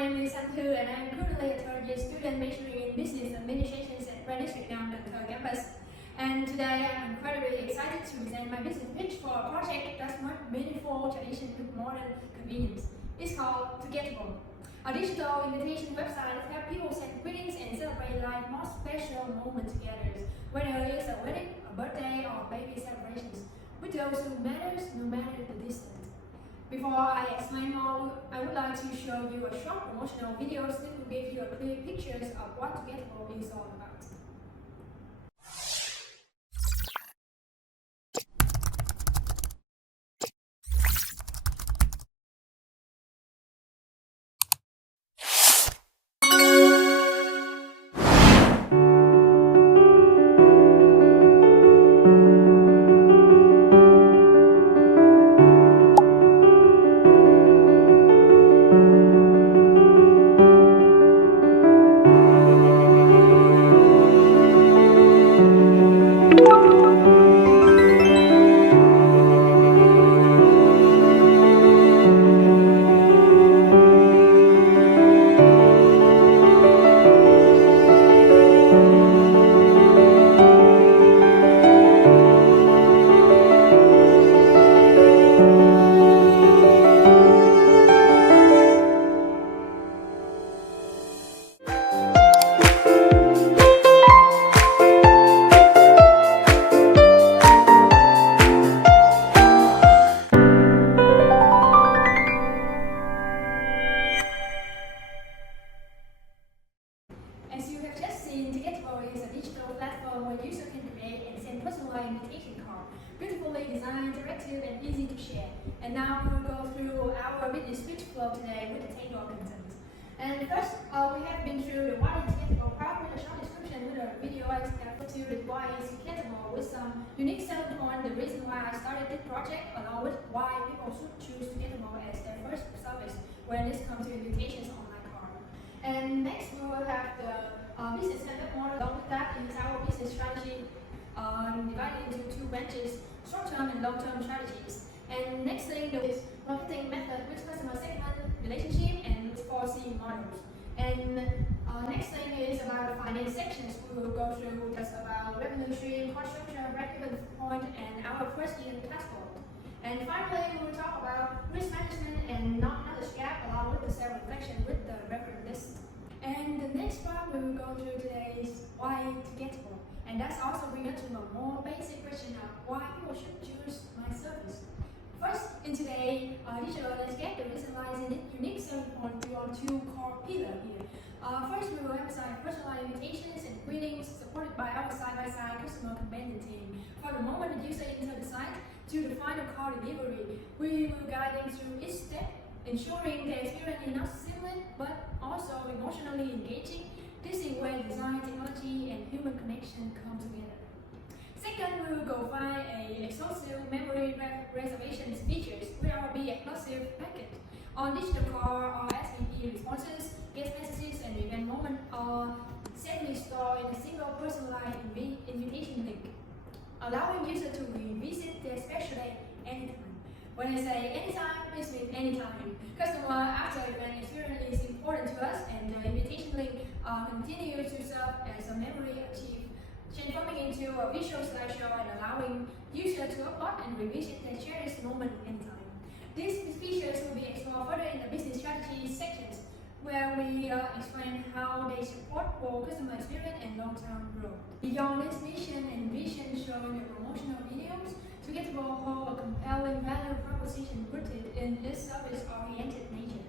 name is Thư and I am currently a third-year student majoring in Business Administration at Brand District on the campus. And today I'm incredibly excited to present my business pitch for a project that's merges meaningful tradition with modern convenience. It's called Togetable, a digital invitation website that helps people send greetings and celebrate life's most special moments together, whether it's a wedding, a birthday, or baby celebrations, with those who matters no matter the distance. Before I explain more, I would like to show you a short promotional video that will give you a clear picture of what Togetable is all about. As you have just seen, Togetable is a digital platform where users can create and send personalized invitation cards, beautifully designed, interactive, and easy to share. And now we will go through our business pitch flow today with the table of contents. And first, we have been through the what is Togetable part with a short description with a video example to the why is Togetable with some unique selling point, the reason why I started this project, along with why people should choose Togetable as their first service when it comes to invitations online card. And next we will have the business concept model. Along with that is our business strategy divided into two branches, short-term and long-term strategies. And next thing is marketing method with customer segment, relationship, and 4C models. And next thing is about the finance sections. We will go through just about revenue stream, cost structure, break-even point, and our first year cash flow. And finally, we will talk about risk management and knowledge gap along with the self-reflection with the reference list. And the next part we will go through today is why Togetable. And that's also bring us to a more basic question of why people should choose my service. First, in today's digital landscape, the reason lies in its unique selling point on two core pillars here. First, we will emphasize personalized invitations and greetings supported by our side-by-side customer companion team. For the moment the user enters the site to the final card delivery, we will guide them through each step, ensuring their experience is not seamless but also emotionally engaging. This is where design, technology, and human connection come together. Second, we will go find a exclusive memory reservations features, where will be exclusive package on digital card or SVP responses, guest messages, and event moment are safely stored in a single personalized invitation link, allowing users to revisit their special day anytime. When I say anytime, it means anytime. Customer after event experience is important to us, and the invitation link continues to serve as a memory archive, transforming into a visual slideshow and allowing users to upload and revisit their cherished moment anytime. These features will be explored further in the business strategy sections, where we explain how they support both customer experience and long-term growth. Beyond this mission and vision showing the promotional videos, Togetable hold a compelling value proposition rooted in its service-oriented nature.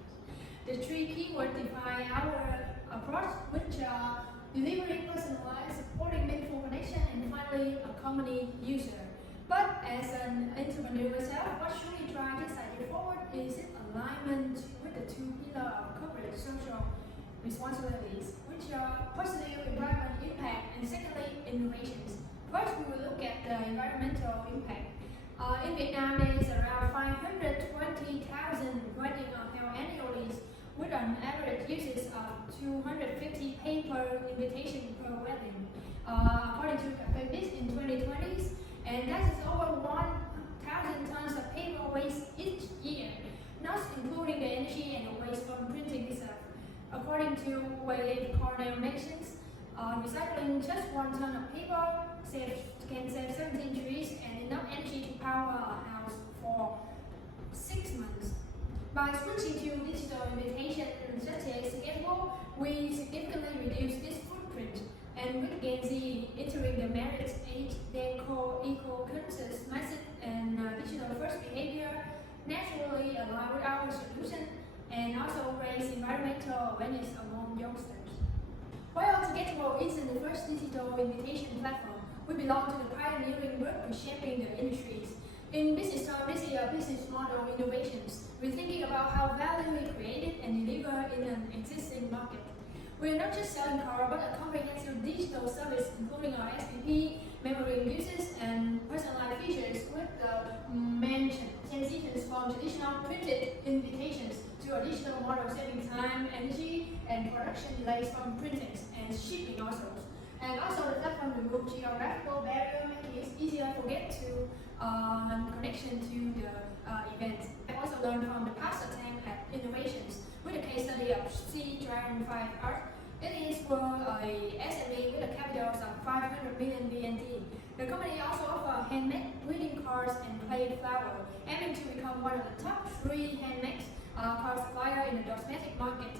The three keywords define our approach, which are delivering personalized, supporting meaningful connection, and finally, accompanying user. But as an entrepreneur myself, what should we drive this idea forward is in alignment with the two pillars of corporate social responsibilities, which are positive environment impact and secondly, innovations. First, we will look at the environmental impact. In Vietnam, there is around 520,000 weddings held annually, with an average usage of 250 paper invitation per wedding, according to Cafe Biz in 2020, and that is over 1,000 tons of paper waste each year, not including the energy and the waste from printing itself. according to Wave Cornell mentions, recycling just 1 ton of paper can save 17 trees and enough energy to power a house for 6 months. By switching to digital invitation such as Togetable, we significantly reduce this footprint. And with Gen Z entering the marriage age, they call eco-conscious mindset and digital-first behavior naturally align with our solution and also raise environmental awareness among youngsters. While Togetable isn't the first digital invitation platform, we belong to the pioneering work reshaping the industries. In business terms, this is a business model innovations. We're thinking about how value is created and delivered in an existing market. We're not just selling car, but a comprehensive digital service, including our SPP, memory uses, and personalized features with the mentioned transitions from traditional printed invitations to a digital model, saving time, energy, and production delays from printing and shipping also. And also the platform removes geographical barrier, making it easier to get to connection to the event. I also learned from the past attempt at innovations with a case study of C Dragon 5 Art. It is for a SME with a capital of 500 million VND. The company also offers handmade greeting cards and clay flower, aiming to become one of the top 3 handmade card suppliers in the cosmetic market.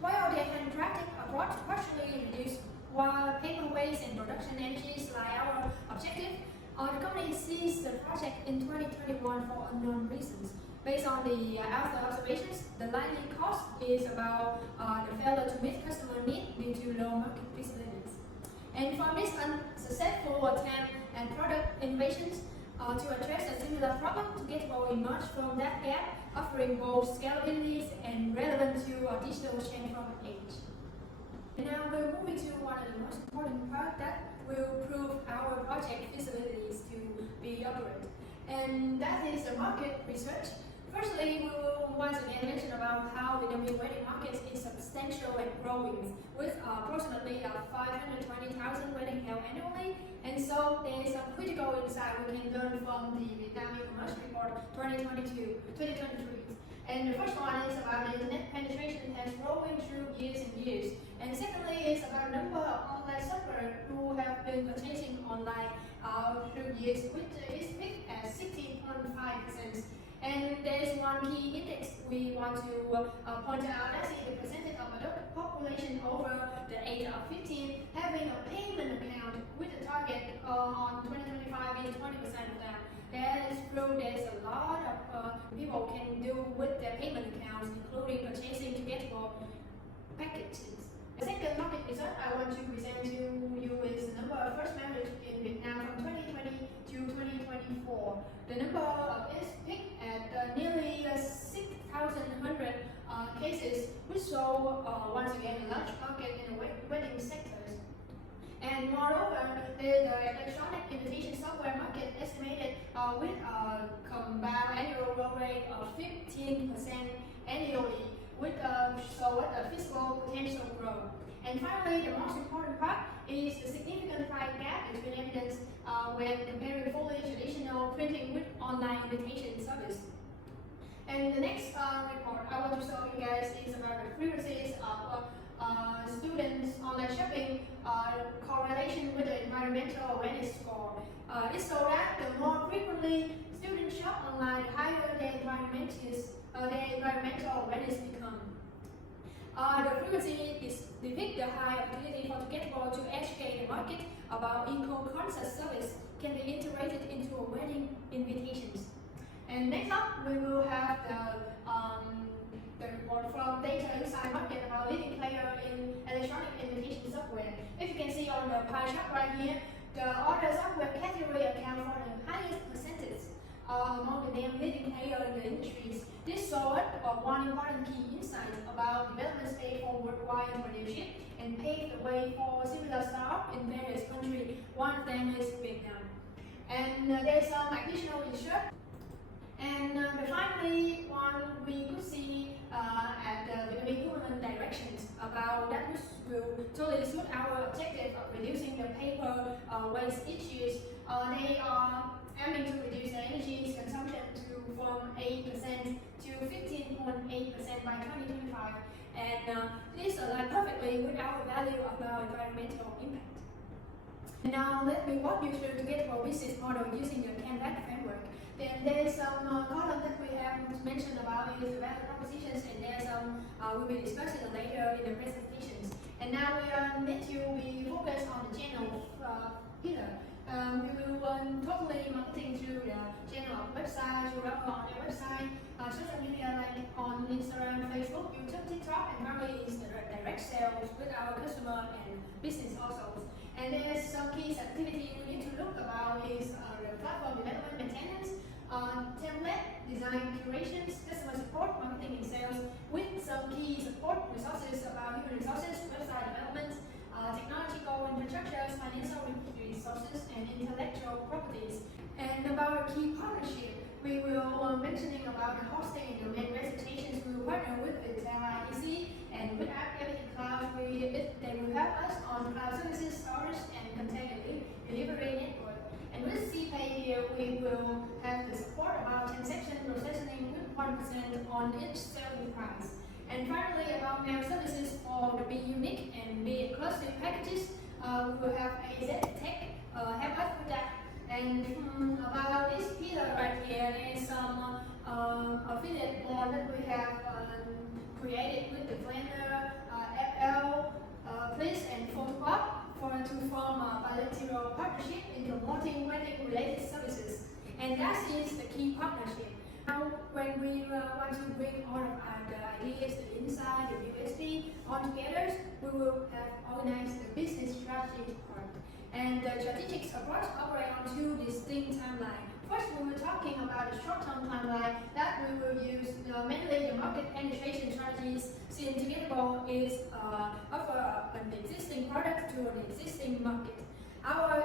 While their handcrafted approach partially reduced while paper waste and production energies lie our objective, the company seized the project in 2021 for unknown reasons. Based on the author observations, the likely cost is about the failure to meet customer needs due to low market visibilities. And from this unsuccessful attempt at product innovations to address a similar problem, Togetable emerged from that gap, offering both scalability and relevance to a digital transform age. And now we're moving to one of the most important parts that will prove our project feasibilities to be operated. And that is the market research. Firstly, we will once again mention about how the Vietnamese wedding market is substantial and growing, with approximately 520,000 weddings held annually. And so there is a critical insight we can learn from the Vietnamese Commerce Report 2023. And the first one is about the internet penetration has grown through years and years. And secondly is about the number of online shoppers who have been purchasing online through years, which is peaked at 60.5%. And there is one key index we want to point out, that is the percentage of adult population over the age of 15 having a payment account with a target on 2025 is 20% of that. That is true, there's a lot of people can do with their payment accounts, including purchasing Togetable packages. The second market research I want to present to you is the number of first marriage in Vietnam from 2020 to 2024. The number is peaked at nearly 6,100 cases, which show once again a large market in the wedding sectors. And moreover, the electronic invitation software market estimated with a combined annual growth rate of 15% annually, with a fiscal potential growth. And finally, the most important part is the significant price gap between evidence when comparing fully traditional printing with online invitation service. And the next report I want to show you guys is about the frequencies of students online shopping correlation with the environmental awareness score. It's so that the more frequently students shop online, the higher their environmental awareness become. The frequency depicts the high opportunity for Togetable to educate the market about eco-conscious service can be integrated into a wedding invitations. And next up, we will have the report from Data Insight Market about leading player in electronic invitation software. If you can see on the pie chart right here, the order software category account for the highest percentage among the leading players in the industries. This showed one important key insight about development space for worldwide entrepreneurship and paved the way for similar startups in various countries. One of them is Vietnam. And there's some additional research. And finally, one we could see at the equivalent directions about that which will totally suit our objective of reducing the paper waste issues. They are aiming to reduce the energy consumption from 8% to 15.8% by 2025. and this aligns perfectly with our value of our environmental impact. Now let me walk you through Togetable business model using the Canvas framework. Then there's some column that we have mentioned about is the value propositions, and there's some we'll be discussing later in the presentations. And now we are meant to be focused on the channel pillar. We will totally marketing through the channel website, through on their website, social media like on Instagram, Facebook, YouTube, TikTok, and probably is the direct sales with our customer and business also. And there's some key activity we need to look about is the platform development maintenance, template, design curations, customer support, marketing and sales, with some key support resources about human resources, website development, technological infrastructures, financial resources, and intellectual properties. And about key partnership, we will mentioning about the hosting and domain registrations. We will partner with the Tagline and with Everything Cloud. They will help us on cloud services, storage, and content delivery network. And with CPay here, we will have the support about transaction processing with 1% on each selling price. And finally, about mail services for the Be Unique and Be Exclusive packages, we will have AZ Tech help us with that. And about this pillar right here, there is some affiliate board that we have created with the Blender, FL, Please, and Photograph to form a bilateral partnership in promoting wedding-related services. And that is the key partnership. Now, when we want to bring all of the ideas, the insight, the USB all together, we will have organized the business strategy part. And the strategic approach operate on two distinct timelines. First, we were talking about the short-term timeline that we will use mainly the market penetration strategies, since Togetable is offer an existing product to an existing market. Our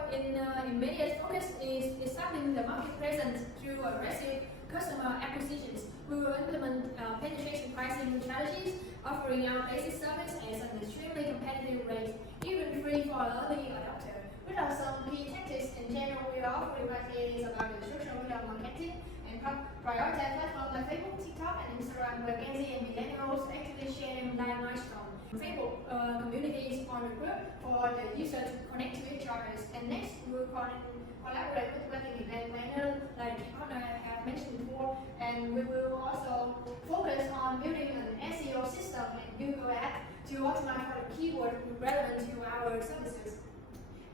immediate focus is establishing the market presence through aggressive customer acquisitions. We will implement penetration pricing strategies, offering our basic service at an extremely competitive rate, even free for an early adopter. With some key tactics in general, we are offering right here is about the social media marketing and prioritize platforms like Facebook, TikTok, and Instagram, where Gen Z and millennials actively share them live milestone. Facebook communities on the group for the user to connect to each other. And next, we will collaborate with wedding event planner like partner I have mentioned before, and we will also focus on building an SEO system and Google Ads to optimize for the keyword relevant to our services.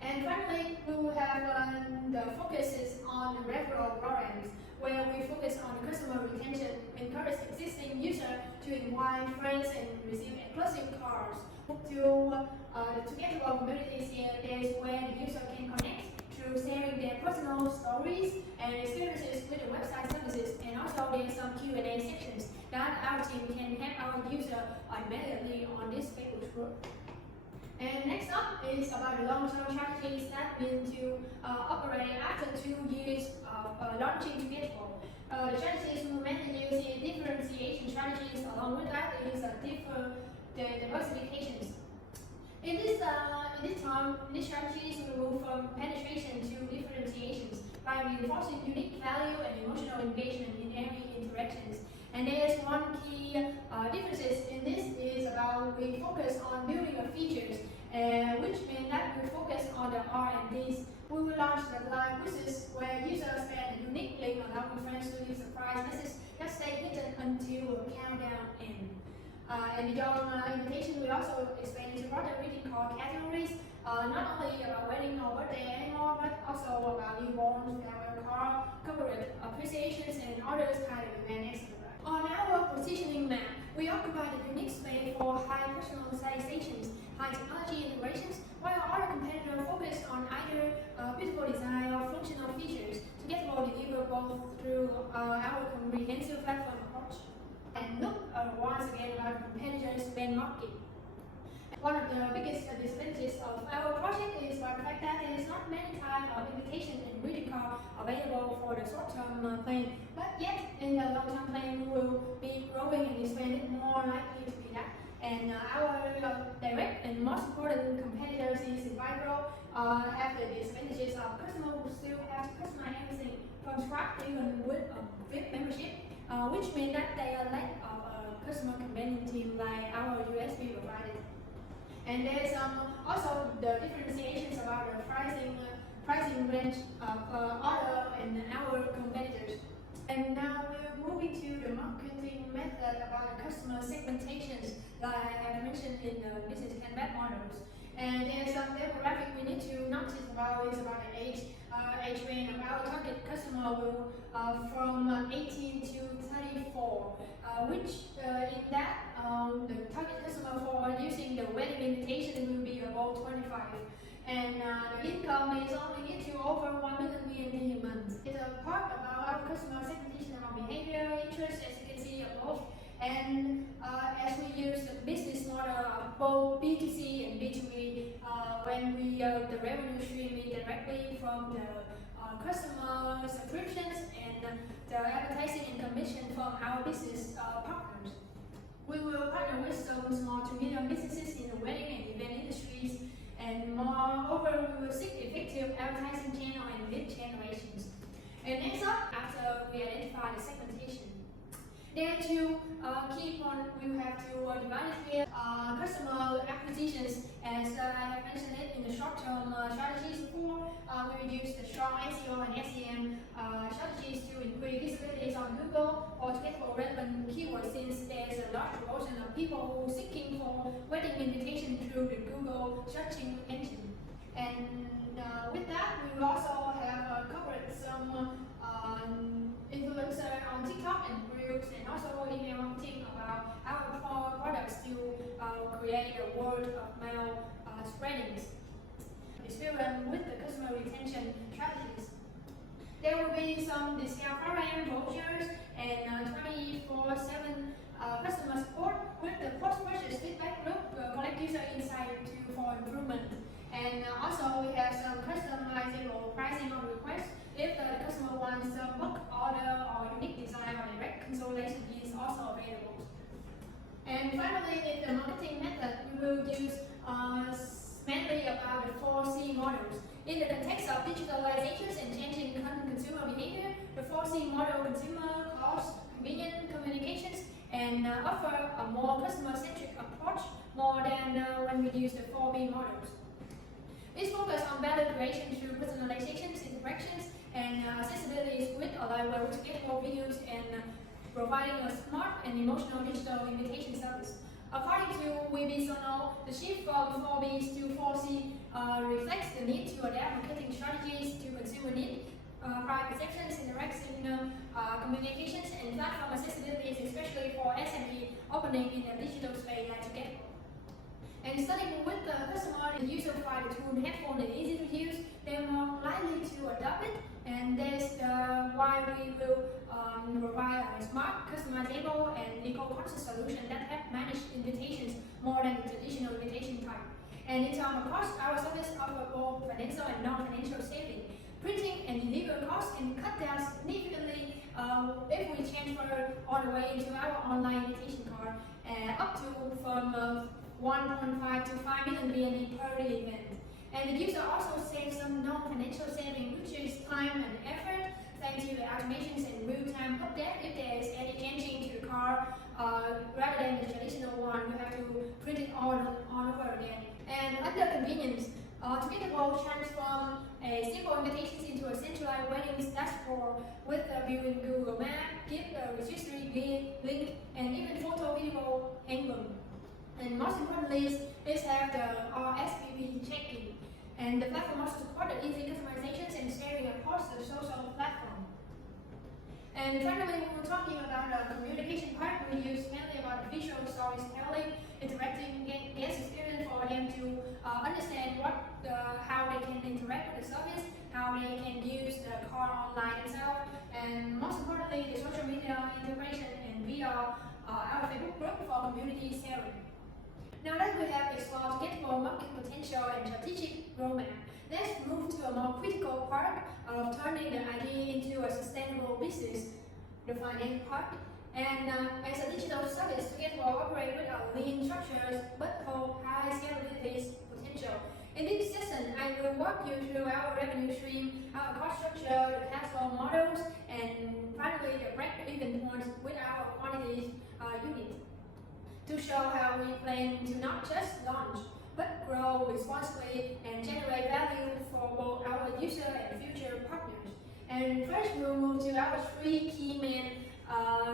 And finally, we will have the focuses on the referral programs, where we focus on the customer retention, encourage existing users to invite friends and receive exclusive cards. To the Togetable communities here, there is where the user can connect through sharing their personal stories and experiences with the website services, and also there's some Q&A sections that our team can help our user immediately on this Facebook group. And next up is about the long-term strategies that mean to operate after 2 years of launching Togetable. The strategies we mainly use is differentiation strategies. Along with that is the diversifications. In this strategies, we move from penetration to differentiations by reinforcing unique value and emotional engagement in every interactions. And there's one key differences in this is about we focus on building the features, which means that we focus on the R&Ds. We will launch the live quizzes where users send a unique link allowing friends to leave surprise messages that stay hidden until the countdown ends. And beyond invitation, we also expand into broader greeting card categories, not only about wedding or birthday anymore, but also about newborns, farewell card, corporate appreciations, and others kind of events. On our positioning map, we occupy the unique space for high personalizations, high technology integrations, while our competitors focus on either beautiful design or functional features. Togetable deliver both through our comprehensive platform approach. And look once again at our competitors' benchmarking. One of the biggest disadvantages of our project is the fact that there is not many types of invitation and greeting card available for the short-term plan. But yet, in the long-term plan, we will be growing and expanding more likely to be that. And our direct and most important competitors is Vibro have the disadvantages of customers who still have to customize everything from scratch, even with a VIP membership, which means that they are lack of a customer convenient team like our And there's also the differentiations about the pricing range of other and our competitors. And now we're moving to the marketing method about the customer segmentations that I have mentioned in the business canvas models. And there's some demographic we need to notice about is about the age range of our target customer will from 18 to 34, which in that the target customer for using the wedding invitation will be about 25. And the income is only need to over 1 million a month. It's a part about our customer segmentation about behavior, interest, as you can see above. And as we use the business model of both B2C and B2B, when we the revenue stream is directly from the customer subscriptions and the advertising and commission from our business partners. We will partner with some small to medium businesses in the wedding and event industries, and moreover, we will seek effective advertising channel and lead generations. And next up, after we identify the segmentation, then to keep on, we have to divide it with customer acquisitions. As I have mentioned it in the short-term strategies before, we will use the strong SEO and SEM strategies to increase visibility on Google or to get more relevant keywords, since there's a large proportion of people who seeking for wedding invitation through the Google searching engine. And with that, we will also have covered some influencer on TikTok and groups, and also email marketing about our products to create a word of mouth spreadings. Experiment with the customer retention strategies. There will be some discount program, brochures, and 24/7 customer support with the post-purchase feedback loop to collect user insight for improvement. And also we have some customizable pricing on request. If the customer wants a bulk order or unique design or direct consultation is also available. And finally, in the marketing method, we will use mainly about the 4C models. In the context of digitalizations and changing consumer behavior, the 4C model consumer, cost, convenient communications, and offer a more customer-centric approach more than when we use the 4B models. It's focused on value creation through personalizations, interactions, and accessibility with aligned with Togetable videos and providing a smart and emotional digital invitation service. According to WeBSono, the shift from 4Bs to 4C reflects the need to adapt marketing strategies to consumer needs, product perceptions, interaction, communications, and platform accessibility, especially for SME opening in the digital space like Togetable. And starting with the customer, the user find the tool helpful and easy to use, they're more likely to adopt it, and that's why we will provide a smart, customizable, and eco-conscious solution that help manage invitations more than the traditional invitation type. And in terms of cost, our service offers both financial and non-financial saving. Printing and delivery costs can cut down significantly if we transfer all the way into our online invitation card, up to from 1.5 to 5 million VND per event. And the user also saves some non-financial saving, which is time and effort, thanks to the automations and real-time update. If there is any changing to the card, rather than the traditional one, you have to print it all over again. And under convenience, Togetable transform a simple invitations into a centralized weddings dashboard with a built-in Google Map, gift registry link, and even photo video album. And most importantly, is have the RSVP checking. And the platform also supports easy customizations and sharing across the social platform. And finally, we were talking about the communication part. We use mainly about visual storytelling, interacting guest experience for them to understand how they can interact with the service, how they can use the card online itself, and most importantly, the social media integration and via our Facebook group for community sharing. Now that we have explored Togetable market potential and strategic roadmap, let's move to a more critical part of turning the idea into a sustainable business, the finance part. And as a digital service, Togetable operate with our lean structures but hold high scalability potential. In this session, I will walk you through our revenue stream, our cost structure, the cash flow models, and finally the break-even points with our quantities unit, to show how we plan to not just launch, but grow responsibly and generate value for both our user and future partners. And first, we'll move to our three key main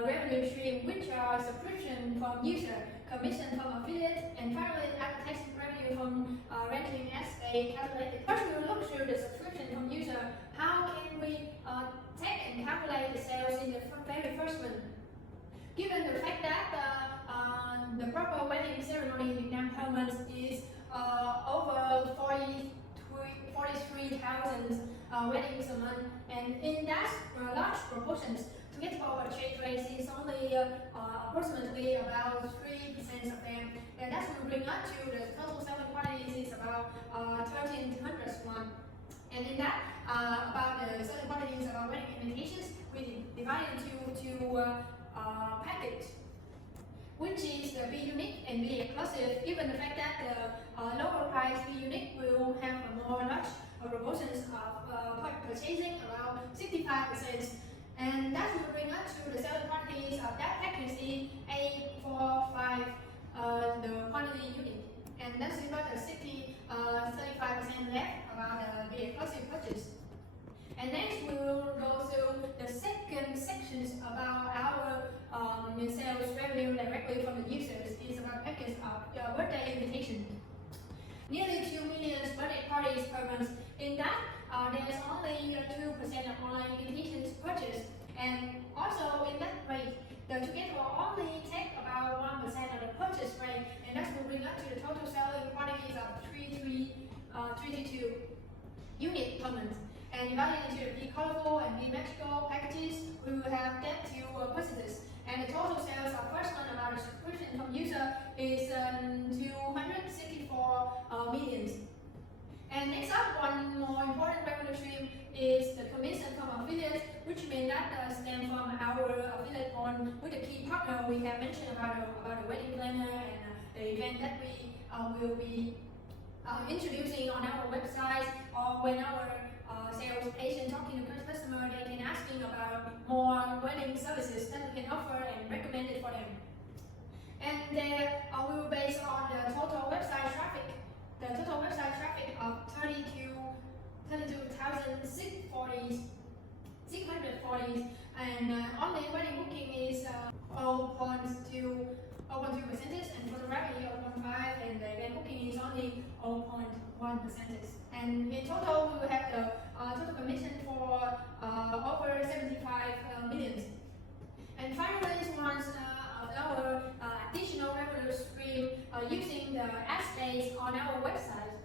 revenue stream, which are subscription from user, commission from affiliate, and finally advertising revenue from ranking as they calculated. First, we'll look through the subscription from user. How can we take and calculate the sales in the very first one? Given the fact that the proper wedding ceremony in Vietnam per month is over 43,000 weddings a month, and in that large proportions, Togetable exchange rate is only approximately about 3% of them, and that will bring up to the total selling quantities is about 1,300 And in that, about the selling quantities about wedding invitations, we divide into two packets, which is the Be Unique and Be Exclusive. Given the fact that the lower price Be Unique will have a more large proportions of purchasing, around 65%. And that will bring us to the selling quantities of that package in 845 the quantity unit. And that's about the 35% left about the exclusive purchase. And next we will go through the second sections about our sales revenue directly from the users. It's about package of birthday invitation. Nearly 2 million birthday parties per month. In that, there's only 2% of online invitations purchased, and also in that rate, the Togetable only take about 1% of the purchase rate, and that will bring up to the total selling quantities of 332 units per month. And divided into the Be Colorful and Be Magical packages, we will have that two percentages. And the total sales of first one about the subscription from user is 264 millions. And next up, one more important revenue stream is the commission from affiliates, which may not stem from our affiliate on with the key partner we have mentioned about the wedding planner and the event that we will be introducing on our website, or when our sales agent talking to customer, they can asking about more wedding services that we can offer and recommend it for them. And there we will base on the total website traffic. The total website traffic of 32,640, and online wedding booking is 0.2%, and for the revenue 0.5%, and the event booking is only 0.1%. And in total, we will have the total commission for over 75 million. And finally, once our additional revenue stream using the ad space on our website.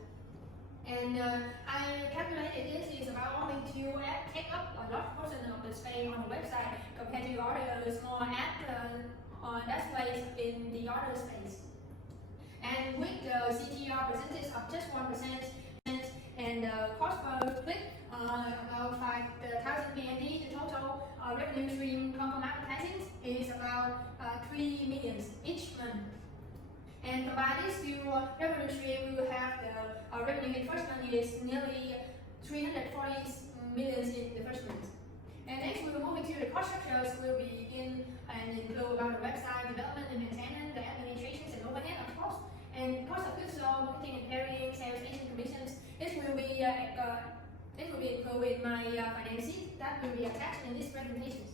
And I calculated this is about only to take up a large portion of the space on the website compared to other small ad that place in the other space. And with the CTR percentage of just 1%, and cost per click about 5,000 PND, the total revenue stream come from advertising is about 3 million each month. And by this two revenue stream, we will have the revenue in the first month is nearly 340 million in the first month. And next, we will move into the cost structures. We'll begin and include about the website development and maintenance, the administrations and overhead, of course, and cost of goods sold, marketing and pairing, sales agent commissions. This will be included in my finance sheet that will be attached in this presentation.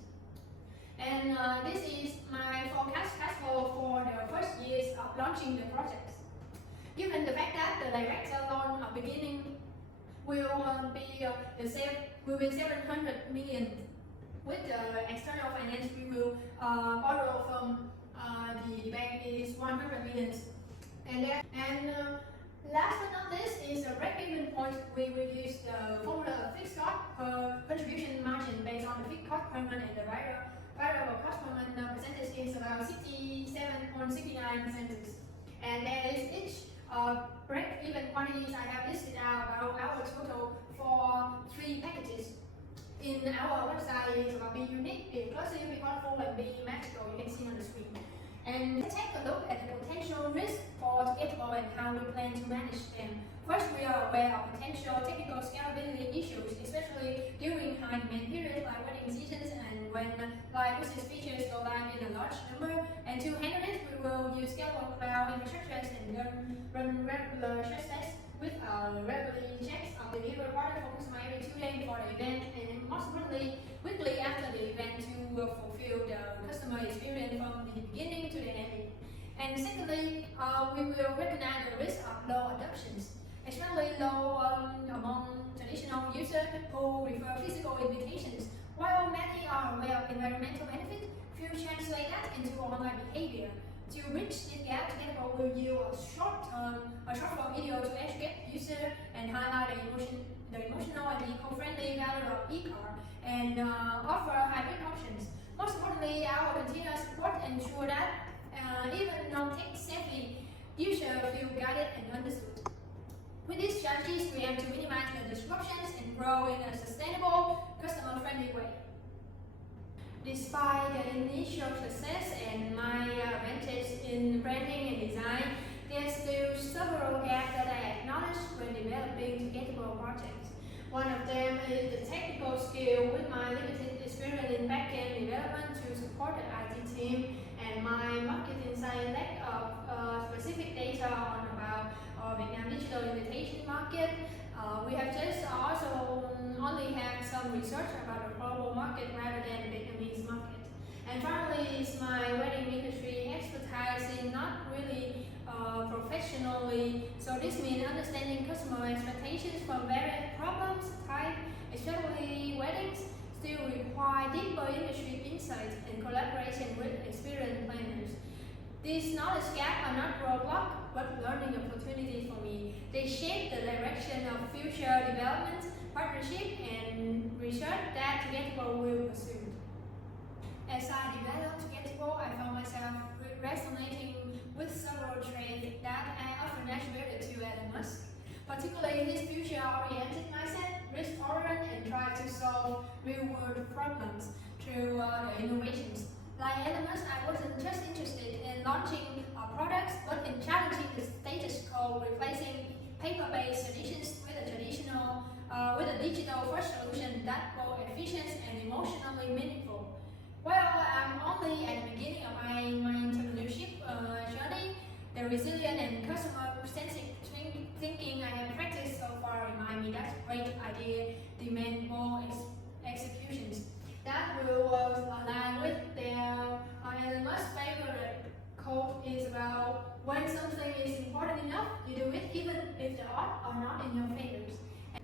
And this is my forecast cash flow for the first years of launching the project. Given the fact that the direct loan beginning will be 700 million. With the external finance, we will borrow from the bank is 100 million. And last but not least is the break-even point. We will use the formula of fixed cost per contribution margin based on the fixed cost per month, and the variable cost per month percentage is about 67.69%. And there is each break-even quantities I have listed out about our total for 3 packages. In our website is about Be Unique, Be Exclusive, Be Colorful, and Be Magical. You can see on the screen. And let's take a look at the potential risk for Togetable and how we plan to manage them. First, we are aware of potential technical scalability issues, especially during high demand periods like wedding seasons and when live business features go live in a large number. And to handle it, we will use scalable cloud infrastructures and run regular stress tests with regular checks of the delivery partner for customer every 2 days before the event, and most importantly, weekly after the event to fulfill the customer experience from the beginning to the end. And secondly, we will recognize the risk of low adoptions, especially low among traditional users who prefer physical invitations. While many are aware of environmental benefit, few translate that into online behavior. To bridge this gap, Togetable will use a short-form video to educate users and highlight the emotional and eco-friendly value of e-car and offer hybrid options. Most importantly, our continuous support ensure that even non-tech savvy users feel guided and understood. With these strategies, we aim to minimize the disruptions and grow in a sustainable, customer-friendly way. Despite the initial success and my advantage in branding and design, there's still several gaps that I acknowledge when developing Togetable projects. One of them is the technical skill. With my limited experience in backend development to support the IT team and my marketing side lack of specific data on about Vietnam digital invitation market, we have just also only have some research about the global market rather than the Vietnamese market. And finally, is my wedding industry expertise not really professionally. So this means understanding customer expectations from various problems types, especially weddings, still require deeper industry insights and collaboration with experienced planners. These knowledge gaps are not roadblocks, but learning opportunities for me. They shape the direction of future development, partnership, and research that Togetable will pursue. As I developed Togetable, I found myself resonating with several traits that I often attributed to Elon Musk, particularly his future-oriented mindset, risk-tolerant, and try to solve real-world problems through the innovations. Like Elon Musk, I wasn't just interested in launching products, but in challenging the status quo, replacing paper-based solutions with a digital-first solution that both efficient and emotionally meaningful. Well, I'm only at the beginning of my entrepreneurship journey. The resilient and customer-centric thinking I have practiced so far remind me that great idea demand more executions. That will align with their Elon Musk's favorite quote is about when something is important enough, you do it even if the odds are not in your favor.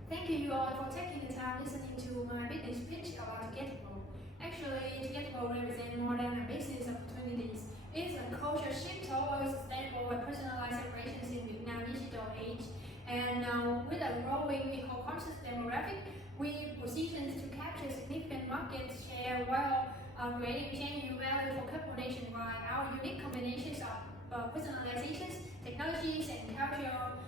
Thank you all for taking the time listening to my business pitch about Togetable. Actually, Togetable represents more than a business opportunities. It's a culture shift towards sustainable and personalized operations in Vietnam digital age. And with a growing eco-conscious demographic, we position to capture significant market share while creating genuine value for couple nationwide. Our unique combinations of personalizations, technologies, and cultural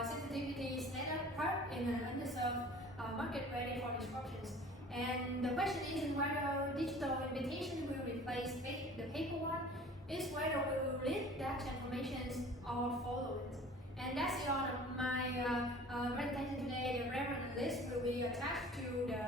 sensitivities set apart in an underserved market ready for disruptions. And the question isn't whether digital invitation will replace the paper one, it's whether we will lead that transformation or follow it. And that's the end of my presentation today. The relevant list will be attached to the